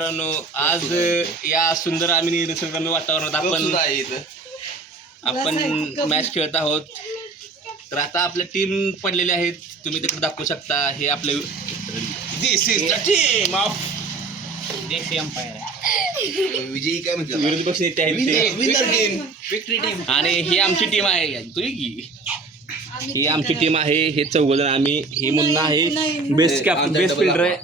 मित्रांनो, आज या सुंदर आम्ही निसर्गरम्य वातावरणात आपण मॅच खेळत आहोत. तर आता आपल्या टीम पडलेले आहेत, तुम्ही तिकडे दाखवू शकता. हे आपले दिस इज द टीम ऑफ देशी अंपायर विजयी काय म्हणतात, विरोधी पक्ष नेते आहेत, विनर टीम, विक्ट्री टीम. आणि ही आमची टीम आहे. तुम्ही की ही आमची टीम आहे. हे चौघजण आम्ही. हे मुन्ना आहे, बेस्ट कॅप्टन, बेस्ट फिल्डर आहे.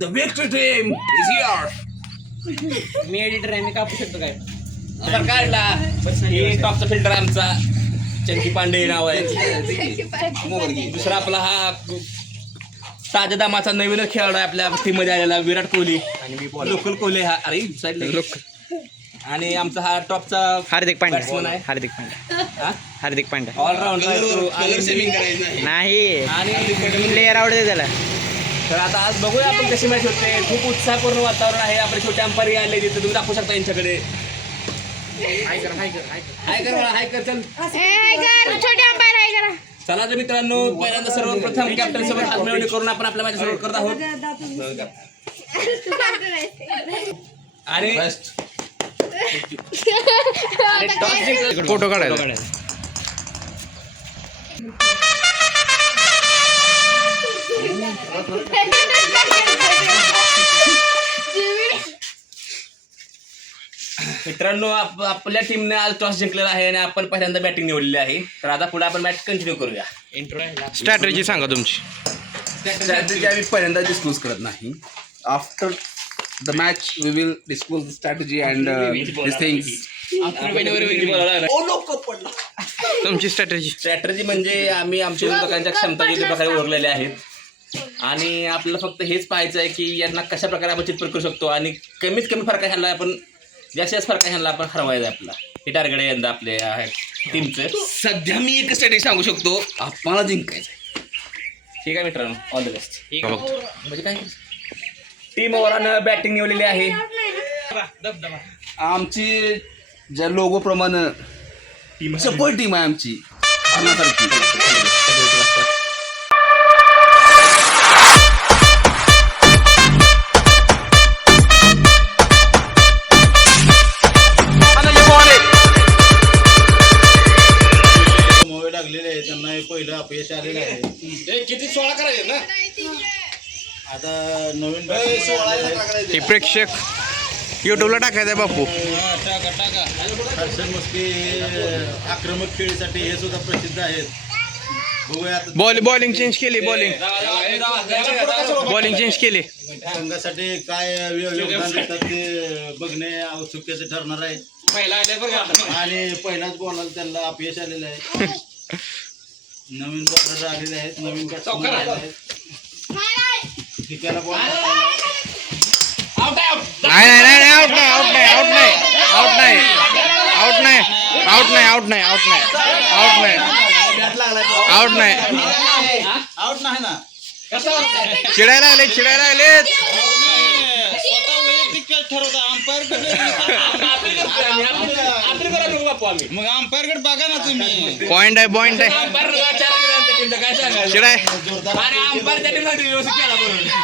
The victory team is here. Me editor आहे, मी कापू शकतो काय काढला. हे टॉपचा फिल्डर आमचा चंकी पांडे नाव आहे. दुसरा आपला हा ताज्या दामाचा नवीन खेळाडू आहे आपल्या टीम मध्ये आलेला, विराट कोहली. आणि मी लोकल कोहली. हा अरे साईडला. आणि आमचा हा टॉपचा हार्दिक पांड्या आहे. हार्दिक पांड्या ऑलराऊंडर नाही आणि प्लेयर आवडते त्याला. तर आता आज बघूया आपण कशी मॅच होते. खूप उत्साहपूर्ण वातावरण आहे. आपले छोटे अंपायरी आले तिथे, तुम्ही दाखवू शकता यांच्याकडे. हाय कर चल. छोटे अंपायर हाय करा. चला तर मित्रांनो, पहिल्यांदा सर्वप्रथम कॅप्टन सोबत हात मिळवणी करून आपण आपल्या मॅच सुरू करत आहोत. आणि फोटो काढायला मित्रांनो, आपल्या टीमने आज टॉस जिंकलेला आहे आणि आपण पहिल्यांदा बॅटिंग निवडलेली आहे. तर आता पुढे आपण मॅच कंटिन्यू करूया. स्ट्रॅटेजी सांगा तुमची. स्ट्रॅटेजी आम्ही पहिल्यांदा डिस्क्लोज करत नाही. After the match we will disclose the strategy and this things. तुमची स्ट्रॅटेजी म्हणजे आम्ही आमच्या लोकांच्या क्षमता योग्य प्रकारे ओळखलेल्या आहेत. आणि आपल्याला फक्त हेच पाहायचं आहे की यांना कशा प्रकारे आपण चित्र करू शकतो आणि कमीत कमी फरक ह्यांना आपण जास्त फरक ह्यांना आपण हरवायचं आहे. आपला हे टार्गेट आहे यंदा आपल्या टीमचं. सध्या मी एक स्ट्रॅटेजी सांगू शकतो, आपल्याला जिंकायचं आहे. ठीक आहे मित्रांनो, ऑल द बेस्ट. म्हणजे काय टीम ओव्हरनं बॅटिंग निवडलेली आहे. आमची ज्या लोगो प्रमाणे सपोर्ट टीम आहे आमची. लागलेले आहे, त्यांना पहिलं अपयश आलेलं आहे. किती 16 करायचे ना आता नवीन 16 हे प्रेक्षक युट्यूबला टाकायचं बापू. हर्षद मस्के आक्रमक खेळीसाठी हे सुद्धा प्रसिद्ध आहेत. बघूया आता बॉलिंग चेंज केली. बॉलिंग चेंज केली. संघासाठी काय योगदान देतात ते बघणे औत्सुक्याचे ठरणार आहे. आणि पहिलाच बॉलर त्यांना अपयश आलेलं आहे. नवीन बॉलर आलेले आहेत, नवीन बॅट्समन आलेले आहेत. ठिकाणा बॉल नाही आउट नाही ना. चिडायला लागले. मग अंपायरकडे बघा ना तुम्ही. पॉइंट आहे चिडाय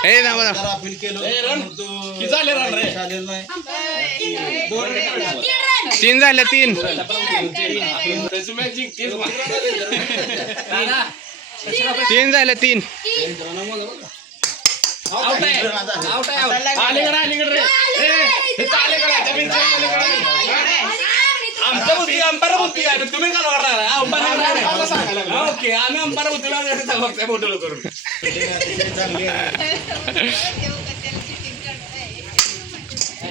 हे ना बघा. अपील केलं नाही. 3 झाल्या 3. 3 झाल्या 3. तुम्ही ओके, आम्ही अंपायर फोटो करून.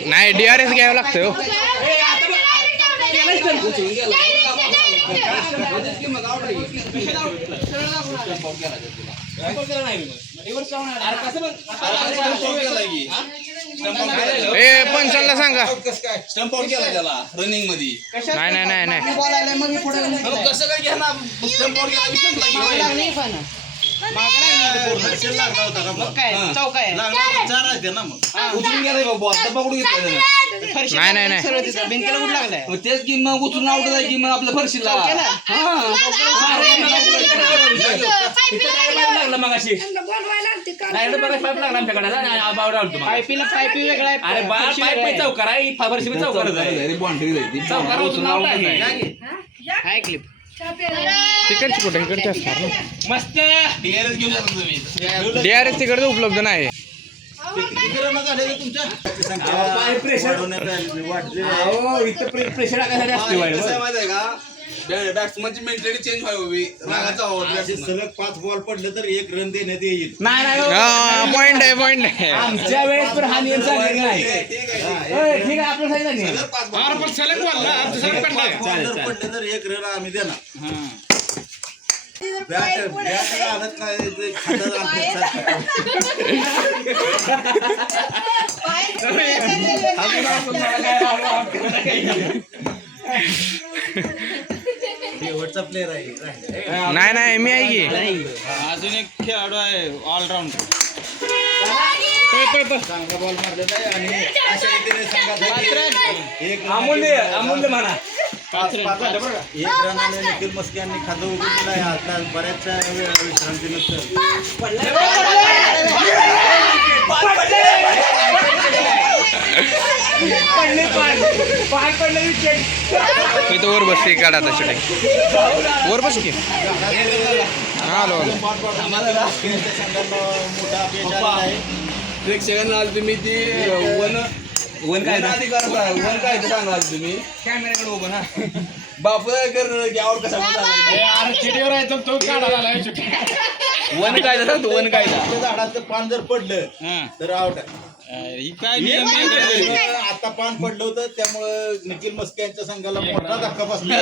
नाही DRS घ्यावं लागतं हो. पंचांना सांगा. स्टंप आउट केला त्याला रनिंग मध्ये. नाही कसं काय घेणार स्टंप आउट केला. लागला होता का बॉल? लागला 4 आहेत ना. मग उचलून गेलाय बाबा, आता पकडून घेतलं. नाही तेच की मग उचलून आउट जाय की मग आपल्या फरशीला लागला मग अशी. नाही तर बघा पाईप लागला आमच्याकडे बावड आलतो मग. पाईपी वेगळा आहे. अरे बा पाईप चौकार आहे फाबरशी बी चौकारच आहे चौकार उचलून नाव टाकायचं. हाय क्लिप. तिकडची कुठे इकडची असणार ना. मस्त DRS घेऊन जातो तुम्ही. DRS तिकडे उपलब्ध नाही. किती रन झाले रे तुमच्या? पाय pressure. वाढलेली आहे. अहो इथं प्रेशर टाकायसाठी असते वाईट बरं. माहिती का बॅट्समनची मेंटॅलिटी चेंज व्हावी रागाचा असे सलग 5 बॉल पडले तर 1 रन देण्यात येईल. नाही नाही हो. पॉइंट आहे. आमच्या वेळेस पण हा नियम चालेल नाही. ठीक आहे होय, ठीक आहे आपलं सांगितलं नाही. पाच बॉल जर पडले तर 1 रन आम्ही देणार. बॅट घालत काय ते खातात आमच्या. शेवटचा प्लेअर आहे. नाही मी आहे की. अजून एक खेळाडू आहे ऑलराऊंडर. चांगला बॉल मारलेला आहे आणि अशा रीतीने संघासाठी एक अमूल्य म्हणा. 1 रनाने निखिल मस्के यांनी खातं उघडून दिलं आहे. आता बऱ्याचशा विश्रांतीनंतर मी तर वर बसते काढा तशी वर बसू की. आलो संघाला मोठा अपयश आलेला आहे. प्रेक्षकांना आज तुम्ही ती वन काय वन काय सांगाल तुम्ही कॅमेराकडे उभं ना. बापूकर यावर कसा वन काय वन काय त्या झाडाचं पान जर पडलं तर आउट आहे. ही काय नियम आहे? आता पान पडलं होतं त्यामुळं निखिल मस्के यांच्या संघाला मोठा धक्का बसला.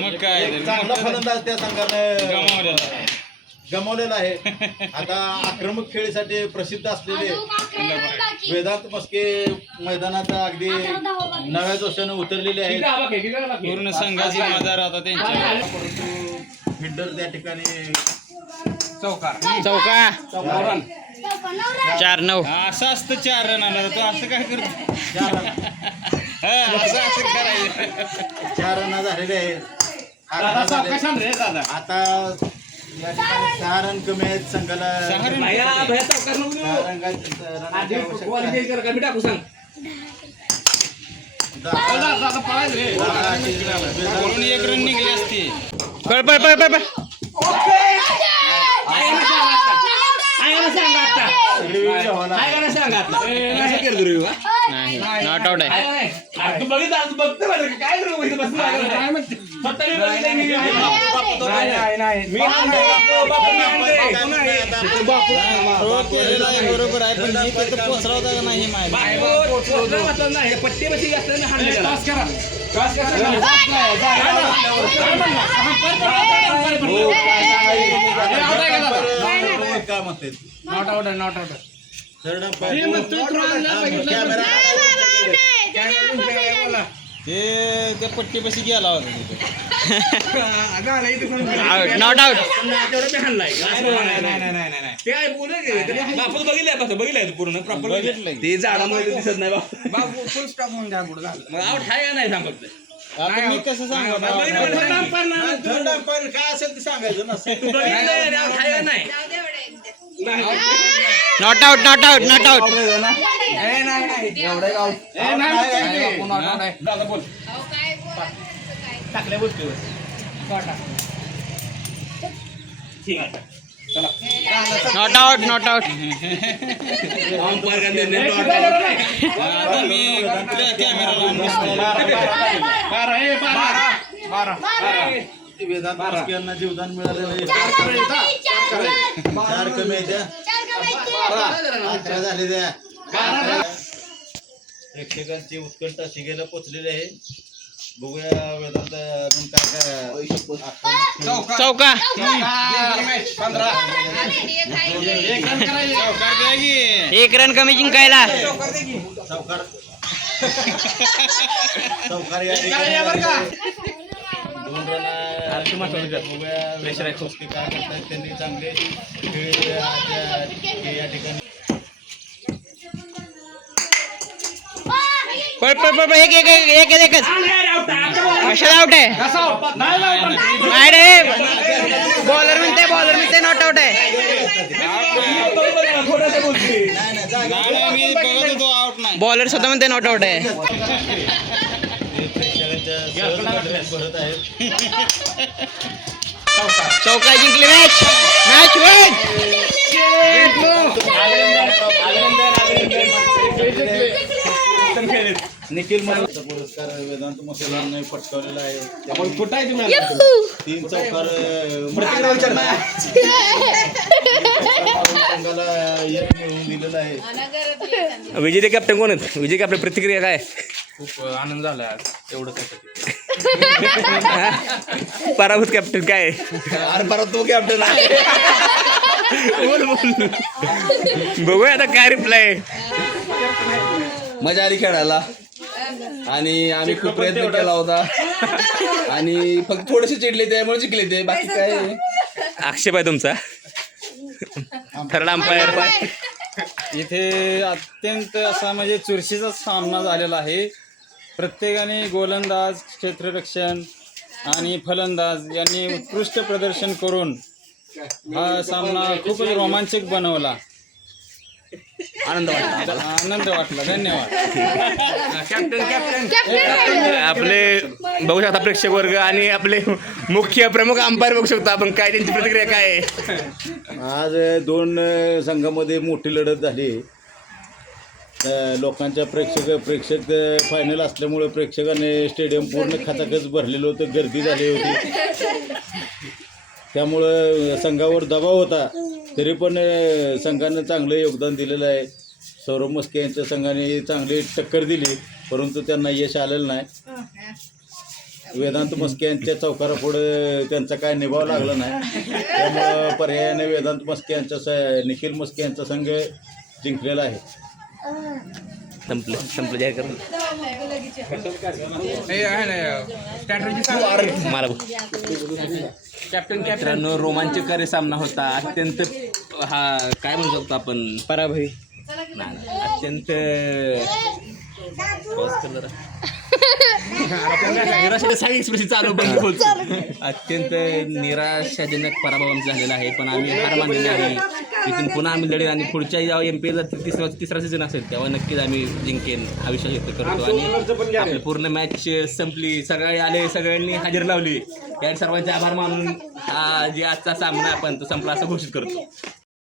मग काय एक चांगला फलंदाज त्या संघानं गमावलेला. गमावलेला आहे. आता आक्रमक खेळीसाठी प्रसिद्ध असलेले वेदांत मस्के मैदानात अगदी नव्या जोशाने उतरलेले आहेत. पूर्ण संघाची मजा आता त्यांच्या. परंतु फिल्डर त्या ठिकाणी चौका 4-9. असं असतं 4 रन आणणार तो असं काय करतो. 4 रन असं करायचं. 4 रन झालेले आहेत. 8 रन झाले. आता या ठिकाणी 6 रन कमी आहेत संघाला. 6 रनाची आवश्यकता आहे. टाकू सांग. वरून 1 रन निघले असते. पळ. नाही नॉट आउट आहे. तू बघितलं बघतो काय बरोबर आहे पण ही तिथं पोहोचला होता का नाही माहिती. पट्टी बशी काय म्हणते नॉट आउट. थर्ड कॅमेरा हे त्या पट्टी पशी गेला होता नॉट आउट. बघितलंय पूर्ण प्रॉपर बघितलंय. ते झाडामध्ये दिसत नाही बाबू फुल स्टॉप होऊन द्या पुढे झालं. मग आउट आहे का नाही सांग फक्त. आता मी कसं सांगू थर्ड अंपायर काय असेल ते सांगायचं ना. तू बघितलंय आउट आहे का नाही. Not out. बोल टाकल्या बोलतोय ठीक आहे. Not out. आता मी कॅमेरा लावून वेदांत मस्के यांना जीवदान मिळालेलं आहे. 4 कमी आहे त्या. 11 झाले त्या. प्रेक्षकांची उत्कंठा शिगेला पोचलेली आहे. बघूया वेदांत अजून काय चौका. एक रन कमी जिंकायला. चौकार या ठिकाणी 2 रन. प्रेशर आहे खूप. काय करतायत त्यांनी चांगले खेळ या ठिकाणी. पळ. एकच कशाला आउट आहे. नाही रे. बॉलर म्हणते नॉट आउट आहे. मी बघत होतो आउट नाही. बॉलर स्वतः म्हणते नॉट आउट आहे. हे प्रेक्षकांच्या सहज भरत आहेत. चौका जिंकली मॅच निखिल मल्हारचा पुरस्कार वेदांत मसलांनी पटकावलेला आहे. त्यामुळे कुठं आहे तुम्ही 3 चौकार संघाला एक मिळवून दिलेला आहे. विजय कॅप्टन कोण आहेत? विजय कॅप्टन प्रतिक्रिया काय? खूप आनंद झाला आज एवढं पराभूत कॅप्टन काय? अरे परत तो कॅप्टन आहे. बोल बघूया आता काय रिप्लाय. मजा आली खेळायला आणि आम्ही खूप प्रयत्न केला होता आणि फक्त थोडेसे चिडले त्यामुळे जिंकले ते, बाकी काय. आक्षेप आहे तुमचा. थर्ड अंपायर इथे अत्यंत असा म्हणजे चुरशीचा सामना झालेला आहे. प्रत्येकाने गोलंदाज, क्षेत्ररक्षण आणि फलंदाज यांनी उत्कृष्ट प्रदर्शन करून हा सामना खूपच रोमांचक बनवला. आनंद वाटला. धन्यवाद. आपले बघू शकता प्रेक्षक वर्ग आणि आपले मुख्य प्रमुख अंपायर बघू शकतो आपण. काय त्यांची प्रतिक्रिया काय आहे? आज 2 संघामध्ये मोठी लढत झाली. लोकांच्या प्रेक्षक फायनल असल्यामुळे प्रेक्षकांनी स्टेडियम पूर्ण खचाखच भरलेलं होतं, गर्दी झाली होती. त्यामुळं संघावर दबाव होता. तरी पण संघानं चांगलं योगदान दिलेलं आहे. सौरभ मस्के यांच्या संघाने चांगली टक्कर दिली, परंतु त्यांना यश आलेलं नाही. वेदांत मस्के यांच्या चौकारापुढे त्यांचा काय निभाव लागला नाही. त्यामुळं पर्यायाने वेदांत मस्के यांच्या निखिल मस्के यांचा संघ जिंकलेला आहे. संपलं जाहीर करून मला कॅप्टन रोमांचकारी सामना होता. अत्यंत काय म्हणू शकतो आपण पराभवी. अत्यंत एक्सप्रेशन चालू बंद बोलतो. अत्यंत निराशाजनक पराभव आमचा झालेला आहे, पण आम्ही हार मानलेली आहे. तिथून पुन्हा आम्ही लढेल आणि पुढच्या जेव्हा एमपीएलचा तिसरा सीझन असेल तेव्हा नक्कीच आम्ही जिंकेन हा विश्वास व्यक्त करतो. आणि आपली पूर्ण मॅच संपली, सगळे आले, सगळ्यांनी हजेरी लावली. या सर्वांचे आभार मानून हा जे आजचा सामना आपण तो संपला असं घोषित करतो.